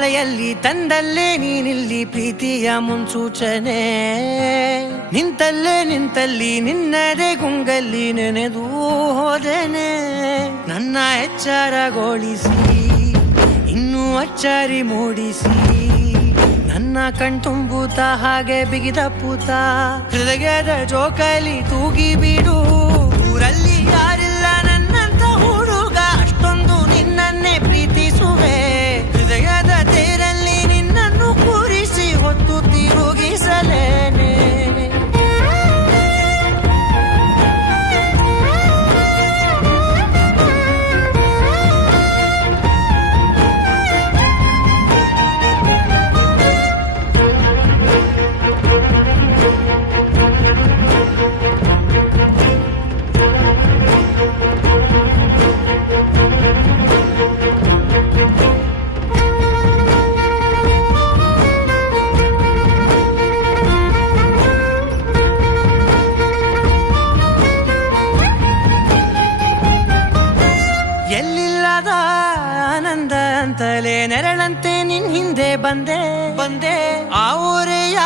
ಮಳೆಯಲ್ಲಿ ತಂದಲ್ಲೇ ನೀನಿಲ್ಲಿ ಪ್ರೀತಿಯ ಮುನ್ಸೂಚನೆ. ನಿಂತಲ್ಲಿ ನಿನ್ನದೇ ಗುಂಗಲ್ಲಿ ನೆನೆದು ಹೋದೆನೆ. ನನ್ನ ಎಚ್ಚರಗೊಳಿಸಿ ಇನ್ನೂ ಅಚ್ಚರಿ ಮೂಡಿಸಿ ನನ್ನ ಕಣ್ತುಂಬುತ್ತ ಹಾಗೆ ಬಿಗಿದ ಪೂತ. ಹೃದಯದ ಜೋಕಾಲಿ ತೂಗಿ ಬಿಡು. ಊರಲ್ಲಿ ಯಾರಿಲ್ಲ ನನ್ನಂತ ಹುಡುಗ, ಅಷ್ಟೊಂದು ನಿನ್ನನ್ನೇ ಪ್ರೀತಿಸುವೆ. ಹೃದಯದ ತೇರಲ್ಲಿ ನಿನ್ನನ್ನು ಕೂರಿಸಿ ಹೊತ್ತು ತಿರುಗಿಸಲೇನೆ. ಎಲ್ಲಿಲ್ಲದ ಆನಂದ ಅಂತಲೇ ನೆರಳಂತೆ ನಿನ್ ಹಿಂದೆ ಬಂದೆ. ಆ ಊರೆಯ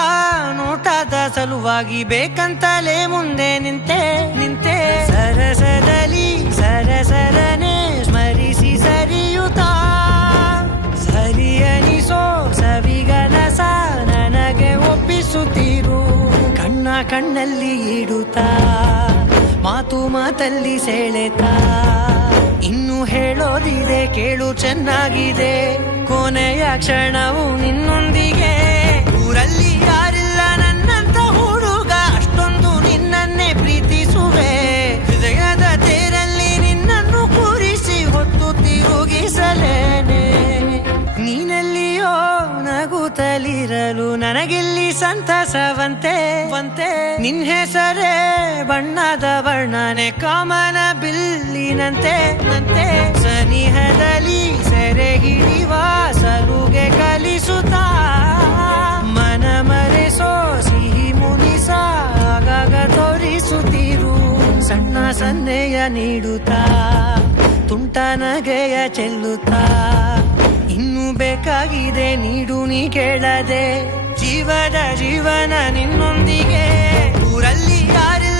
ನೋಟದ ಸಲುವಾಗಿ ಬೇಕಂತಲೇ ಮುಂದೆ ನಿಂತೆ. ಸರಸದಲ್ಲಿ ಸರಸರನೆ ಸ್ಮರಿಸಿ ಸರಿಯುತ್ತಾ ಸರಿಯನಿಸೋ ಸವಿಗನಸ ನನಗೆ ಒಪ್ಪಿಸುತ್ತೀರು. ಕಣ್ಣಲ್ಲಿ ಇಡುತ್ತಾ ಮಾತಲ್ಲಿ ಸೆಳೆತಾ. ಇನ್ನು ಹೇಳೋದಿದೆ ಕೇಳು ಚೆನ್ನಾಗಿದೆ, ಕೊನೆಯ ಕ್ಷಣವು ನಿನ್ನೊಂದಿಗೆ. ಊರಲ್ಲಿ ಯಾರಿಲ್ಲ ನನ್ನಂತ ಹುಡುಗ, ಅಷ್ಟೊಂದು ನಿನ್ನನ್ನೇ ಪ್ರೀತಿಸುವೆ. ಹೃದಯದ ತೇರಲ್ಲಿ ನಿನ್ನನ್ನು ಕೂರಿಸಿ ಹೊತ್ತು ತಿರುಗಿಸಲೇನೆ. ನೀನೆಲ್ಲಿಯೋ ನಗುತ್ತಲಿರಲು ನನಗಿಲ್ಲಿ ಸಂತಸವಂತೆ. ನಿನ್ ಹೆಸರೇ ಬಣ್ಣದ ವರ್ಣನೆ ಕಾಮನ ಬಿಲ್ಲಿನಂತೆ. ಸನಿಹದಲ್ಲಿ ಸೆರೆ ಹಿಡಿವ ಸಲುಗೆ ಕಲಿಸುತ್ತಾ ಮನ ಮರೆಸೋ ಸಿಹಿ ಮುನಿಸ ಆಗಾಗ ತೋರಿಸುತ್ತೀರು. ಸಣ್ಣ ಸನ್ನೆಯ ನೀಡುತ್ತಾ ತುಂಟ ನಗೆಯ ಚೆಲ್ಲುತ್ತಾ. ಇನ್ನು ಬೇಕಾಗಿದೆ ನೀಡು ನೀ ಕೇಳದೆ, ಜೀವನ ನಿನ್ನೊಂದಿಗೆ. ಊರಲ್ಲಿ ಯಾರಿಲ್ಲ